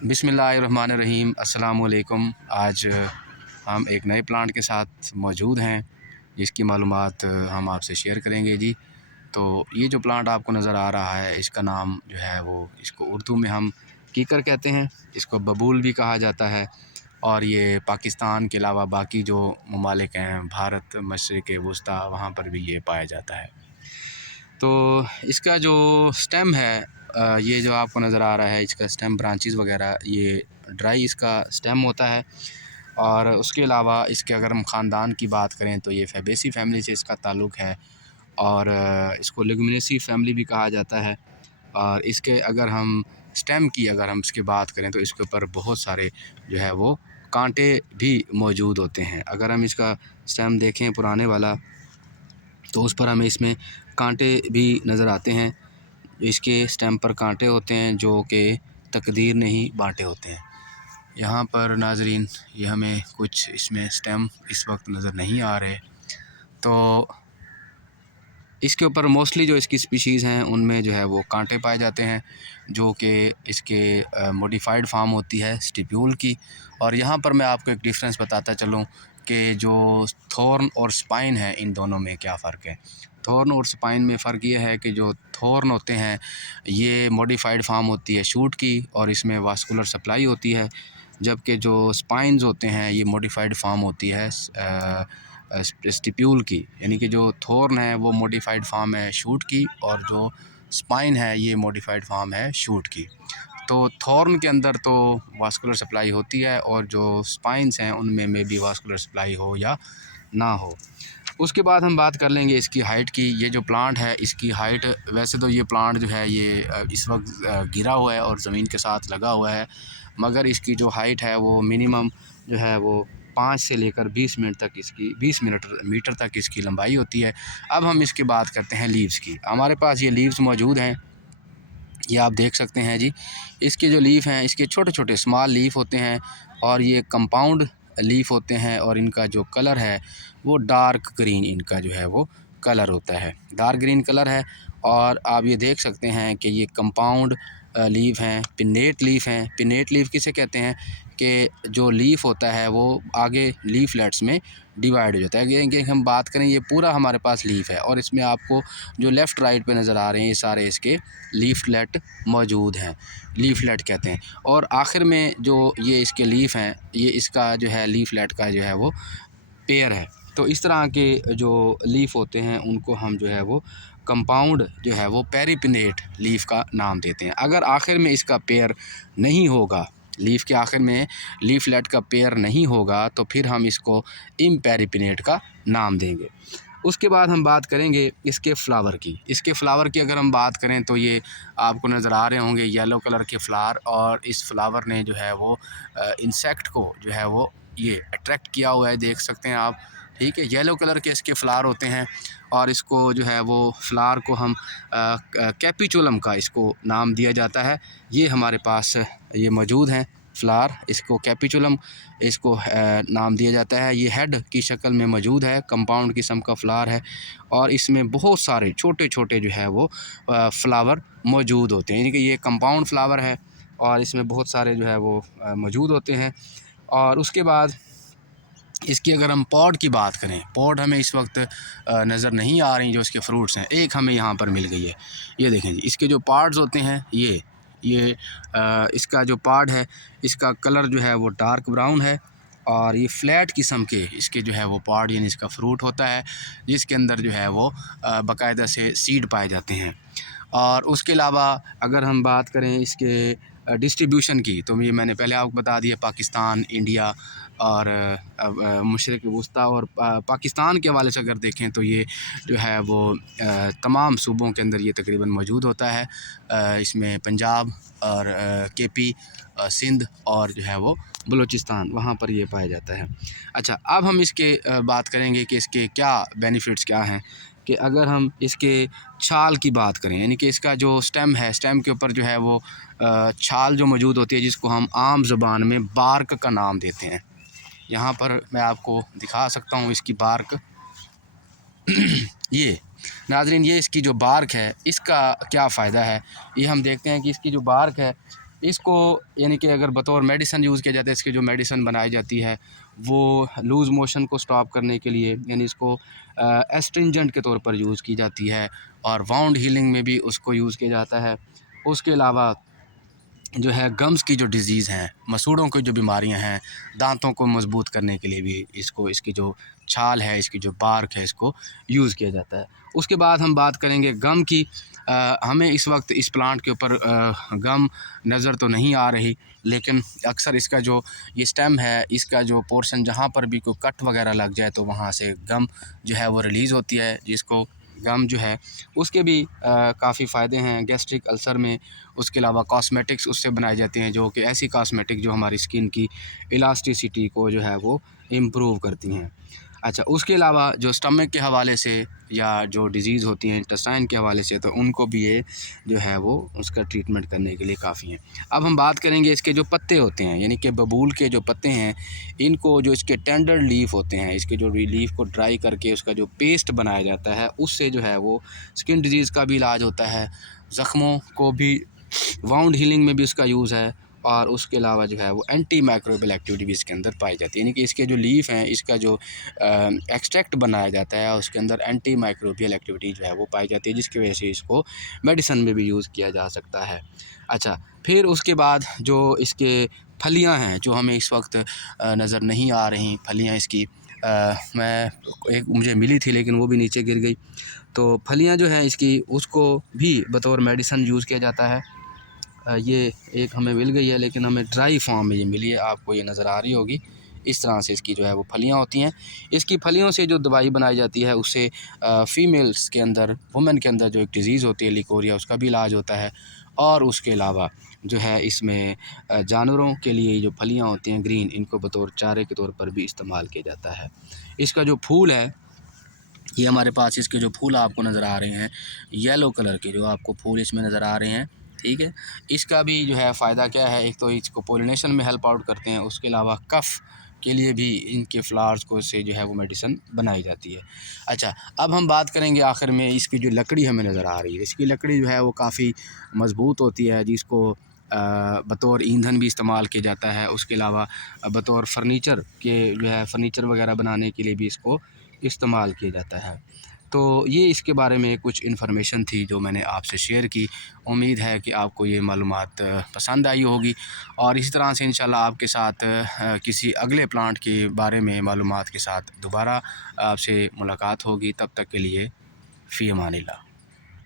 बिस्मिल्लाहिर्रहमानिर्रहीम अस्सलाम वालेकुम। आज हम एक नए प्लांट के साथ मौजूद हैं जिसकी मालूमात हम आपसे शेयर करेंगे जी। तो ये जो प्लांट आपको नज़र आ रहा है इसका नाम जो है वो इसको उर्दू में हम कीकर कहते हैं, इसको बबूल भी कहा जाता है। और ये पाकिस्तान के अलावा बाकी जो ममालिक हैं, भारत, मशरिक़ वुस्ता, वहाँ पर भी ये पाया जाता है। तो इसका जो स्टेम है ये जो आपको नज़र आ रहा है, इसका स्टेम ब्रांचेस वगैरह ये ड्राई इसका स्टेम होता है। और उसके अलावा इसके अगर हम ख़ानदान की बात करें तो ये फैबेसी फैमिली से इसका ताल्लुक़ है और इसको लेगुमिनेसी फैमिली भी कहा जाता है। और इसके अगर हम स्टेम की इसकी बात करें तो इसके ऊपर बहुत सारे जो है वो कांटे भी मौजूद होते हैं। अगर हम इसका स्टेम देखें पुराने वाला तो उस पर हमें इसमें कांटे भी नज़र आते हैं। इसके स्टेम पर कांटे होते हैं जो कि तकदीर ने ही बांटे होते हैं। यहाँ पर नाजरीन ये हमें कुछ इसमें स्टेम इस वक्त नज़र नहीं आ रहे। तो इसके ऊपर मोस्टली जो इसकी स्पीशीज़ हैं उनमें जो है वो कांटे पाए जाते हैं जो कि इसके मॉडिफाइड फार्म होती है स्टिप्यूल की। और यहाँ पर मैं आपको एक डिफरेंस बताता चलूँ कि जो थॉर्न और स्पाइन है इन दोनों में क्या फ़र्क है। थॉर्न और स्पाइन में फ़र्क ये है कि जो थॉर्न होते हैं ये मॉडिफाइड फार्म होती है शूट की और इसमें वास्कुलर सप्लाई होती है, जबकि जो स्पाइंस होते हैं ये मॉडिफाइड फार्म होती है स्टिप्यूल की। यानी कि जो थॉर्न है वो मॉडिफाइड फार्म है शूट की और जो स्पाइन है ये मॉडिफाइड फार्म है शूट की। तो थॉर्न के अंदर तो वास्कुलर सप्लाई होती है और जो स्पाइंस हैं उनमें मे बी वास्कुलर सप्लाई हो या ना हो। उसके बाद हम बात कर लेंगे इसकी हाइट की। ये जो प्लांट है इसकी हाइट, वैसे तो ये प्लांट जो है ये इस वक्त गिरा हुआ है और ज़मीन के साथ लगा हुआ है, मगर इसकी जो हाइट है वो मिनिमम जो है वो 5 से लेकर 20 मिनट तक इसकी 20 मीटर तक इसकी लंबाई होती है। अब हम इसकी बात करते हैं लीव्स की। हमारे पास ये लीव्स मौजूद हैं, ये आप देख सकते हैं जी। इसके जो लीफ हैं इसके छोटे छोटे स्मॉल लीफ होते हैं और ये कंपाउंड लीफ होते हैं और इनका जो कलर है वो डार्क ग्रीन, इनका जो है वो कलर होता है, डार्क ग्रीन कलर है। और आप ये देख सकते हैं कि ये कंपाउंड लीफ हैं, पिन्नेट लीफ हैं। पिन्नेट लीफ किसे कहते हैं कि जो लीफ होता है वो आगे लीफलेट्स में डिवाइड हो जाता है। ये हम बात करें ये पूरा हमारे पास लीफ है और इसमें आपको जो लेफ़्ट राइट पे नज़र आ रहे हैं ये सारे इसके लीफलेट मौजूद हैं, लीफलेट कहते हैं। और आखिर में जो ये इसके लीफ हैं ये इसका जो है लीफलेट का जो है वो पेयर है। तो इस तरह के जो लीफ होते हैं उनको हम जो है वो कंपाउंड जो है वो पेरिपिनेट लीफ का नाम देते हैं। अगर आखिर में इसका पेयर नहीं होगा, लीफ के आखिर में लीफलेट का पेयर नहीं होगा तो फिर हम इसको इम्पेरिपिनेट का नाम देंगे। उसके बाद हम बात करेंगे इसके फ्लावर की। इसके फ्लावर की अगर हम बात करें तो ये आपको नज़र आ रहे होंगे येलो कलर के फ्लावर, और इस फ्लावर ने जो है वो इंसेक्ट को जो है वो ये अट्रैक्ट किया हुआ है, देख सकते हैं आप। ठीक है, येलो कलर के इसके फ्लावर होते हैं और इसको जो है वो फ्लावर को हम कैपिचुलम का इसको नाम दिया जाता है। ये हमारे पास ये मौजूद हैं फ्लावर, इसको कैपिचुलम इसको नाम दिया जाता है। ये हेड की शक्ल में मौजूद है, कंपाउंड किस्म का फ्लावर है और इसमें बहुत सारे छोटे छोटे जो है वो फ्लावर मौजूद होते हैं। यानी कि ये कंपाउंड फ्लावर है और इसमें बहुत सारे जो है वो मौजूद होते हैं। और उसके बाद इसकी अगर हम पॉड की बात करें, पॉड हमें इस वक्त नज़र नहीं आ रही जो इसके फ्रूट्स हैं। एक हमें यहाँ पर मिल गई है, ये देखें जी। इसके जो पार्ट्स होते हैं ये इसका जो पार्ट है इसका कलर जो है वो डार्क ब्राउन है और ये फ्लैट किस्म के इसके जो है वो पार्ट यानी इसका फ्रूट होता है जिसके अंदर जो है वो बाकायदा से सीड पाए जाते हैं। और उसके अलावा अगर हम बात करें इसके डिस्ट्रीब्यूशन की तो ये मैंने पहले आपको बता दिया, पाकिस्तान, इंडिया और मशरिक़ वुस्ता और पाकिस्तान के हवाले से अगर देखें तो ये जो है वो तमाम सूबों के अंदर ये तकरीबन मौजूद होता है। इसमें पंजाब और केपी, सिंध और जो है वो बलूचिस्तान, वहाँ पर ये पाया जाता है। अच्छा, अब हम इसके बात करेंगे कि इसके क्या बेनिफिट्स क्या हैं। कि अगर हम इसके छाल की बात करें, यानी कि इसका जो स्टेम है, स्टेम के ऊपर जो है वो छाल जो मौजूद होती है जिसको हम आम ज़ुबान में बार्क का नाम देते हैं। यहाँ पर मैं आपको दिखा सकता हूँ इसकी बार्क ये नाज़रीन, ये इसकी जो बार्क है इसका क्या फ़ायदा है ये हम देखते हैं कि इसकी जो बार्क है इसको यानी कि अगर बतौर मेडिसिन यूज़ किया जाता है, इसकी जो मेडिसिन बनाई जाती है वो लूज़ मोशन को स्टॉप करने के लिए, यानी इसको एस्ट्रिंजेंट के तौर पर यूज़ की जाती है, और वाउंड हीलिंग में भी उसको यूज़ किया जाता है। उसके अलावा जो है गम्स की जो डिज़ीज़ हैं, मसूड़ों की जो बीमारियां हैं, दांतों को मजबूत करने के लिए भी इसको, इसकी जो छाल है, इसकी जो बार्क है, इसको यूज़ किया जाता है। उसके बाद हम बात करेंगे गम की। हमें इस वक्त इस प्लांट के ऊपर गम नज़र तो नहीं आ रही, लेकिन अक्सर इसका जो ये स्टेम है, इसका जो पोर्शन जहाँ पर भी कोई कट वगैरह लग जाए तो वहाँ से गम जो है वो रिलीज़ होती है, जिसको गम जो है उसके भी काफ़ी फ़ायदे हैं गैस्ट्रिक अल्सर में। उसके अलावा कॉस्मेटिक्स उससे बनाए जाते हैं, जो कि ऐसी कॉस्मेटिक जो हमारी स्किन की इलास्टिसिटी को जो है वो इम्प्रूव करती हैं। अच्छा, उसके अलावा जो स्टमक के हवाले से या जो डिज़ीज़ होती हैं इंटेस्टाइन के हवाले से, तो उनको भी ये जो है वो उसका ट्रीटमेंट करने के लिए काफ़ी हैं। अब हम बात करेंगे इसके जो पत्ते होते हैं, यानी कि बबूल के जो पत्ते हैं, इनको जो इसके टेंडर लीफ होते हैं, इसके जो लीफ को ड्राई करके उसका जो पेस्ट बनाया जाता है, उससे जो है वो स्किन डिजीज़ का भी इलाज होता है, ज़ख्मों को भी, वाउंड हीलिंग में भी उसका यूज़ है, और उसके अलावा जो है वो एंटी माइक्रोबियल एक्टिविटी भी इसके अंदर पाई जाती है। यानी कि इसके जो लीफ हैं, इसका जो एक्सट्रैक्ट बनाया जाता है, उसके अंदर एंटी माइक्रोबियल एक्टिविटी जो है वो पाई जाती है, जिसकी वजह से इसको मेडिसिन में भी यूज़ किया जा सकता है। अच्छा, फिर उसके बाद जो इसके फलियां हैं, जो हमें इस वक्त नज़र नहीं आ रही फलियां इसकी, मैं एक मुझे मिली थी लेकिन वो भी नीचे गिर गई। तो फलियां जो हैं इसकी, उसको भी बतौर मेडिसिन यूज़ किया जाता है। ये एक हमें मिल गई है, लेकिन हमें ड्राई फॉर्म में ये मिली है, आपको ये नज़र आ रही होगी। इस तरह से इसकी जो है वो फलियां होती हैं। इसकी फलियों से जो दवाई बनाई जाती है, उससे फ़ीमेल्स के अंदर, वुमेन के अंदर जो एक डिज़ीज़ होती है लिकोरिया, उसका भी इलाज होता है। और उसके अलावा जो है इसमें जानवरों के लिए जो फलियां होती हैं ग्रीन, इनको बतौर चारे के तौर पर भी इस्तेमाल किया जाता है। इसका जो फूल है, ये हमारे पास इसके जो फूल आपको नज़र आ रहे हैं येलो कलर के, जो आपको फूल इसमें नज़र आ रहे हैं, ठीक है। इसका भी जो है फ़ायदा क्या है, एक तो इसको पोलिनेशन में हेल्प आउट करते हैं, उसके अलावा कफ़ के लिए भी इनके फ्लावर्स को से जो है वो मेडिसिन बनाई जाती है। अच्छा, अब हम बात करेंगे आखिर में इसकी जो लकड़ी हमें नज़र आ रही है, इसकी लकड़ी जो है वो काफ़ी मज़बूत होती है, जिसको बतौर ईंधन भी इस्तेमाल किया जाता है। उसके अलावा बतौर फर्नीचर के जो है फर्नीचर वगैरह बनाने के लिए भी इसको इस्तेमाल किया जाता है। तो ये इसके बारे में कुछ इन्फॉर्मेशन थी जो मैंने आपसे शेयर की। उम्मीद है कि आपको ये मालूमात पसंद आई होगी, और इसी तरह से इंशाल्लाह आपके साथ किसी अगले प्लांट के बारे में मालूमात के साथ दोबारा आपसे मुलाकात होगी। तब तक के लिए फ़ी अमानिल्लाह।